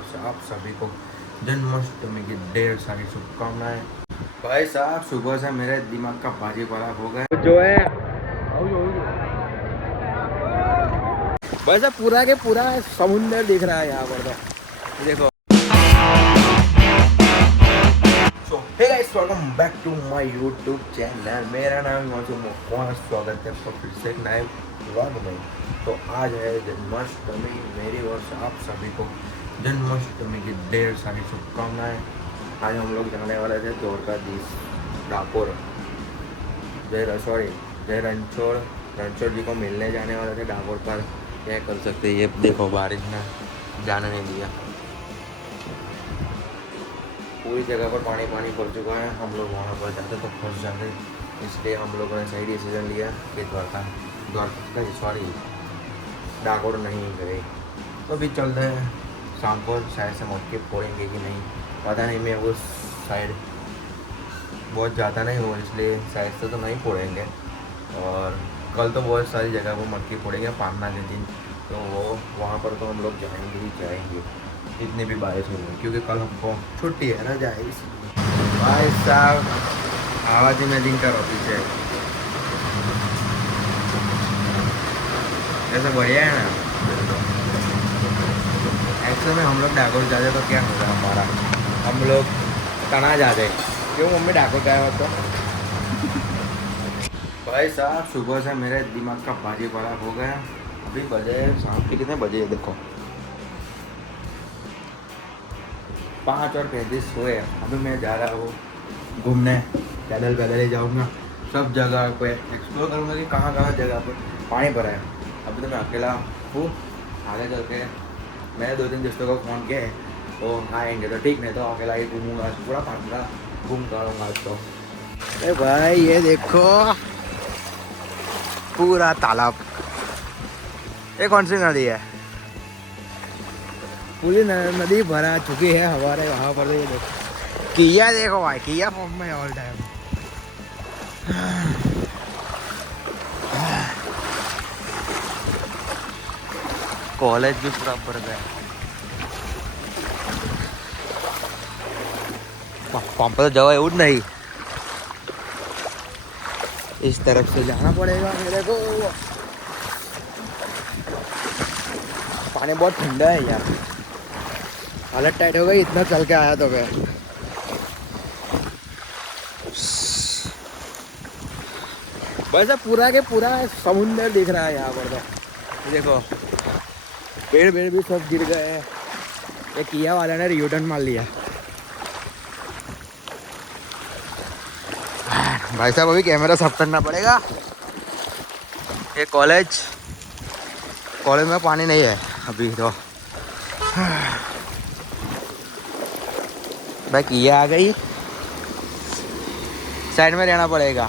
वर्ष आप सभी को जन्माष्टमी की ढेर सारी शुभकामनाएं। भाई साहब सुबह से मेरे दिमाग का बाजी पड़ा हो गया जो है भाई साहब पूरा के पूरा समुंदर दिख रहा है यहाँ पर तो देखो। So hey guys welcome back to my YouTube channel. मेरा नाम है स्वागत है आपका फिर से एक नए व्लॉग में। तो आज है जन्माष्टमी। मेरी ओर से आप सभी को जन्माष्टमी की ढेर सारी शुभकामनाएं। आज हम लोग जाने वाले थे द्वारकाधीश डाकोर जय रणछोड़ जी को मिलने जाने वाले थे डाकोर पर। क्या कर सकते ये देखो बारिश ने जाने नहीं दिया, पूरी जगह पर पानी पानी पड़ चुका है। हम लोग वहाँ पर जाते तो फंस जाते, इसलिए हम लोगों ने सही डिसीजन लिया कि डाकोर नहीं गए। तो अभी चलते हैं, शाम को शायद से मटके फोड़ेंगे कि नहीं पता नहीं। मैं उस साइड बहुत ज़्यादा नहीं हूँ, इसलिए शायद से तो नहीं फोड़ेंगे। और कल तो बहुत सारी जगह पर मटके फोड़ेंगे पान्ना के दिन, तो वो वहाँ पर तो हम लोग जाएंगे ही जाएंगे इतनी भी बारिश होगी, क्योंकि कल हमको छुट्टी है ना जाएगी। भाई साहब आवाज़ में दिन करो पीछे, ऐसा बढ़िया है ना। एक्चुअली में हम लोग डाकोर जाते तो क्या होगा हमारा, हम लोग तना जाते। क्यों मम्मी डाकोर गया हो तो भाई साहब सुबह से मेरे दिमाग का बाजी पड़ा हो गया। अभी बजे शाम के कितने बजे देखो 5:35 हुए। अभी मैं जा रहा हूँ घूमने, पैदल ही जाऊँगा, सब जगह पे एक्सप्लोर करूँगा कि कहाँ कहाँ जगह पे पानी भरा है। अभी तो मैं अकेला हूँ, आगे चल के मैंने 2-3 दोस्तों को फ़ोन किया है तो आएंगे तो ठीक, नहीं तो अकेला ही घूमूँगा, पूरा पानी घूम करूँगा आज तो। अरे भाई ये देखो पूरा तालाब। ये कौन सी नदी है? पूरी नदी भरा चुकी है हमारे वहाँ पर। ये देखो किया, देखो भाई किया फॉर्म में ऑल टाइम। कॉलेज भी पूरा भर गया। पंप तो जगह उठ नहीं, इस तरफ से जाना पड़ेगा मेरे को। पानी बहुत ठंडा है यार, हालत टाइट हो गई इतना चल के आया तो मैं। वैसे पूरा के पूरा समुंदर दिख रहा है यहाँ पर तो देखो। पेड़ भी सब गिर गए हैं। ये किया वाला ने रियूटर्न मार लिया। भाई साहब अभी कैमरा साफ करना पड़ेगा। ये कॉलेज में पानी नहीं है अभी तो। भाई किया आ गई, साइड में रहना पड़ेगा।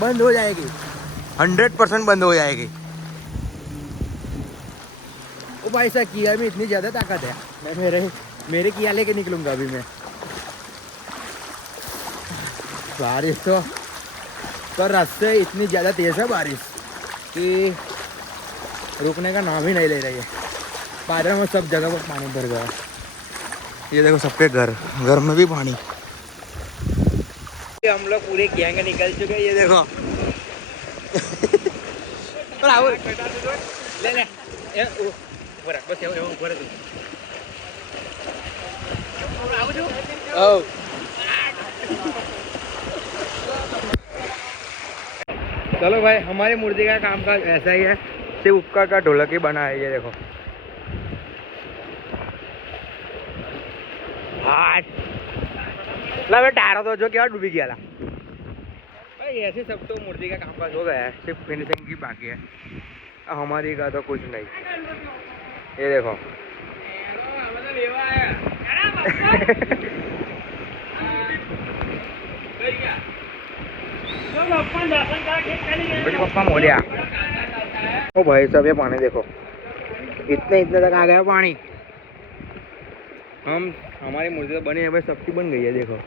बंद हो जाएगी, 100% बंद हो जाएगी। ओ भाई साहब किया में इतनी ज़्यादा ताकत है, मैं मेरे किया लेके निकलूंगा अभी मैं। बारिश तो रास्ते इतनी ज़्यादा तेज़ है बारिश कि रुकने का नाम ही नहीं ले रही है। बादल में सब जगह पर पानी भर गया। ये देखो सबके घर में भी पानी। हम लोग पूरे कियांगे निकल चुके हैं, ये देखो। ले ले बस चलो भाई, हमारी मूर्ति का काम का ऐसा ही है, सिर्फ उपका का ढोलक ही बना है। ये देखो ला मैं टायरा तो जो क्या डूबी गया भाई। ऐसे सब तो मूर्ति का कामकाज हो गया है, सिर्फ फिनिशिंग की बाकी है। हमारी का तो कुछ नहीं। ये देखो पप्पा मोलिया। ओ भाई सब ये पानी देखो, इतने तक आ गया पानी। हमारी मूर्ति तो बनी है भाई, सबकी बन गई है देखो।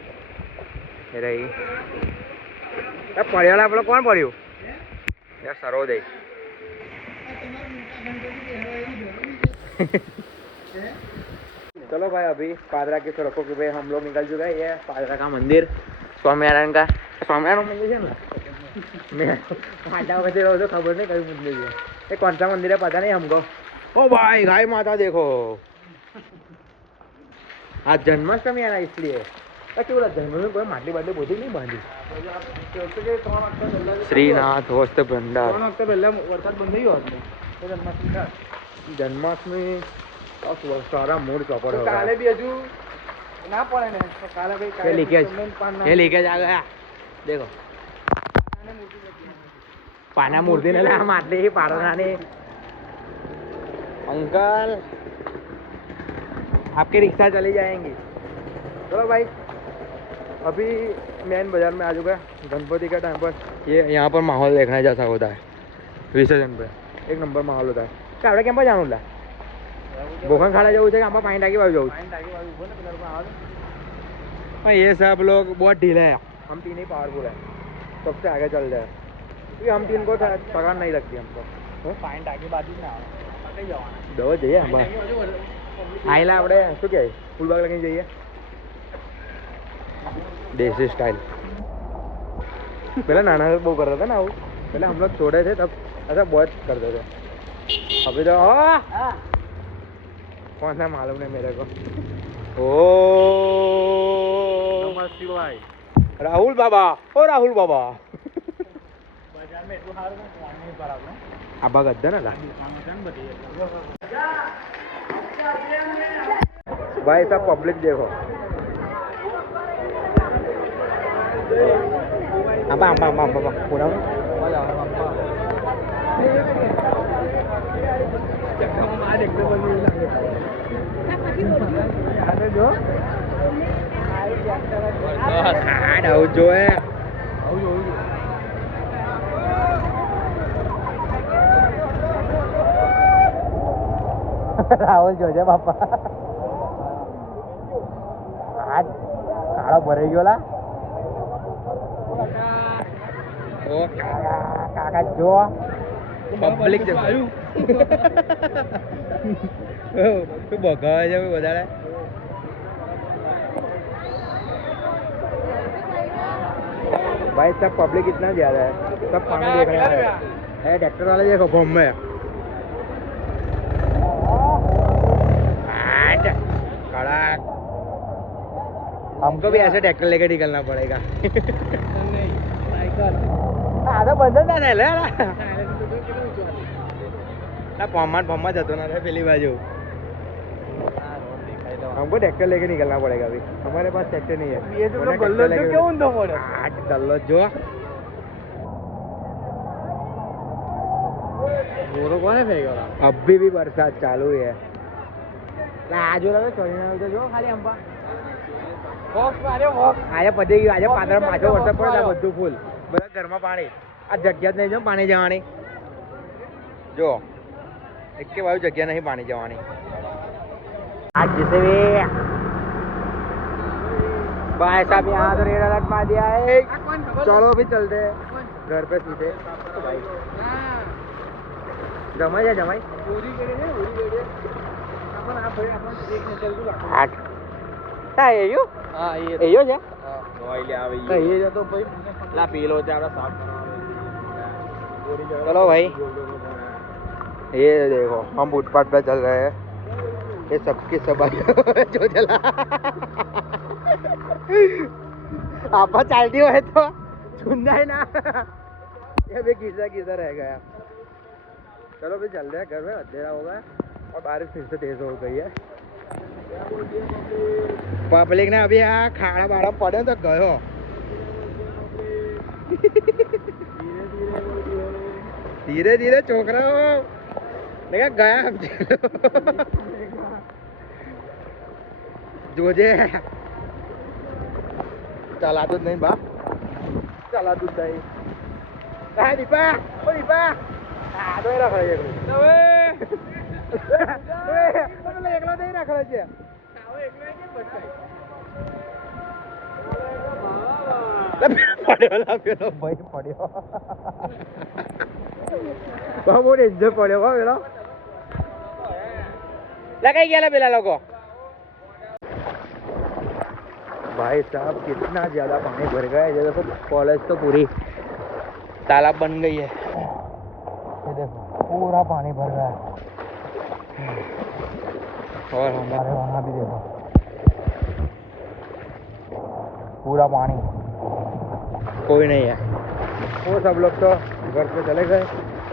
रही पढ़े वाला आप लोग कौन पढ़्યું? या सरोदय चलो भाई अभी पादरा की सड़कों के पे हम लोग निकल चुके हैं। ये पादरा का मंदिर स्वामीनारायण का स्वामीनारायण मंदिर है ना मैं फाटा बचे रहो तो खबर नहीं कभी मंदिर है ये कौन सा मंदिर है पता नहीं हमको। ओ भाई गाय माता देखो आज जन्माष्टमी है ना इसलिए क्यों जन्माष्टमी कोई माटली बाटली बोधी नहीं बांधी श्रीनाथ वस्त्र भंडार जन्माष्टमी सारा मूड चौपड़ हो काले भी हजू ना पड़े ने काले भाई ये लीकेज आ गया देखो पाना मूर्ति ने ला माटली ही पाड़ना ने अंकल आपकी रिक्शा चली जाएंगी। चलो भाई अभी मेन बाजार में आ चुका है गणपति का टाइम पर ये यहाँ पर माहौल देखने जैसा होता है विसर्जन पे एक नंबर माहौल होता है क्या આપણે કેમ પર જાણું લા બોખણ ખાડા જવું છે કે આમાં પાણી ટાંકી બાજુ જવું है ये सब लोग बहुत ढीले हैं हम तीन ही पावरफुल है सबसे आगे चल जाए क्योंकि हम तीन को थकान नहीं लगती हमको पानी टांकी बाजू में दो जाइए हम आएला આપણે શું કહેવાય ફૂલબાગ લગીને જઈએ देसी स्टाइल पहले नाना वो करता था ना वो पहले हम लोग छोटे थे तब ऐसा बहुत करते थे अभी तो कौन सा मालूम नहीं मेरे को ओ नमस्ते भाई राहुल बाबा ओ राहुल बाबा बाजार में तो हार नहीं पर आपने अब गद्दा ना भाई सब पब्लिक देखो apa kurang ada ujo Rahul જોજે બાપા આ કાળો ભરાઈ ગયો લા ओ काका जो पब्लिक जो तू भगा है जब વધારે भाई सब पब्लिक इतना ज्यादा है सब पानी देख रहे हैं है ट्रैक्टर वाले देखो बम में कड़क हमको भी ऐसे ट्रैक्टर लेकर निकलना पड़ेगा ada bener dah nih lah ना पम्मा जातो ना रे पहली बाजू हमको ट्रैक्टर लेके निकलना पड़ेगा अभी हमारे पास ट्रैक्टर नहीं है ये तो गल्लो जो क्यों उन दो पड़े आज गल्लो जो गोरो कौन है फेंका अभी भी बरसात चालू है ना आज वाला तो छोड़ी ना जो खाली हम बॉक्स मारे बॉक्स आया पदेगी आया पादरा पाछो वरसाद પડે બધું ફૂલ બધા ઘરમાં પાણી આ જગ્યા જ નહીં જો પાણી જવાની જો એકે બાજુ જગ્યા નહીં પાણી જવાની आज जैसे भी भाई साहब यहाँ तो रेड अलर्ट मार दिया है चलो भी चलते हैं घर पे सीधे भाई जमाई है जमाई एयो हाँ एयो છે ये जो तो भाई ला पी लो चारा साफ चलो भाई ये देखो हम फुटपाथ पे चल रहे हैं ये सबके सब जो चला आप चालती हो तो सुनना है ना ये भी घिसा रह गया चलो भी चल रहे हैं घर में अंधेरा हो गया और बारिश फिर से तेज हो गई है पब्लिक ने अभी यहाँ खाना बाड़ा पड़े तो गयो धीरे धीरे छोकरा देखा गया हम जोजे चला दूध नहीं बाप चला दूध नहीं कहा दीपा ओ दीपा तो रख रहे एकला नहीं रख रहे પડ્યો ભાઈ પડ્યો બહુ ડેન્જર પડ્યો હો પેલો લગાઈ ગયા પેલા લોકો भाई साहब कितना ज़्यादा पानी भर गया है। देखो कॉलेज तो पूरी तालाब बन गई है। ये देखो पूरा पानी भर गया है और हमारे वहाँ भी देखो पूरा पानी, कोई नहीं है। वो सब लोग तो घर पे चले गए।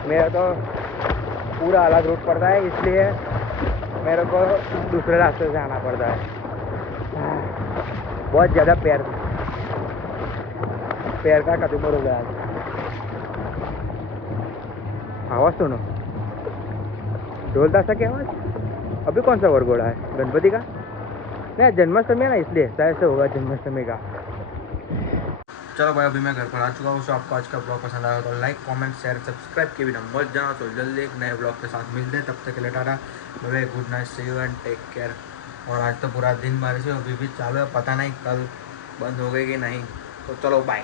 मेरा तो पूरा अलग रूट पड़ता है, इसलिए मेरे को दूसरे रास्ते से आना पड़ता है। बहुत ज़्यादा पैर का कदूमर हो गया। आवाज़ सुनो, ढोल ताशा की आवाज़। अभी कौन सा वरघोड़ा है? गणपति का? नहीं, जन्माष्टमी है ना, इसलिए शायद से होगा जन्माष्टमी का। चलो भाई अभी मैं घर पर आ चुका हूँ। आपको आज का ब्लॉग पसंद आया तो लाइक कमेंट शेयर सब्सक्राइब के बिना मत जाना। तो जल्दी एक नए ब्लॉग के साथ मिलते हैं, तब तक के लिए tata bye, good night, see you and take care. और आज तो पूरा दिन बारिश है, अभी भी चालू है, पता नहीं कल बंद हो गई कि नहीं। तो चलो बाय।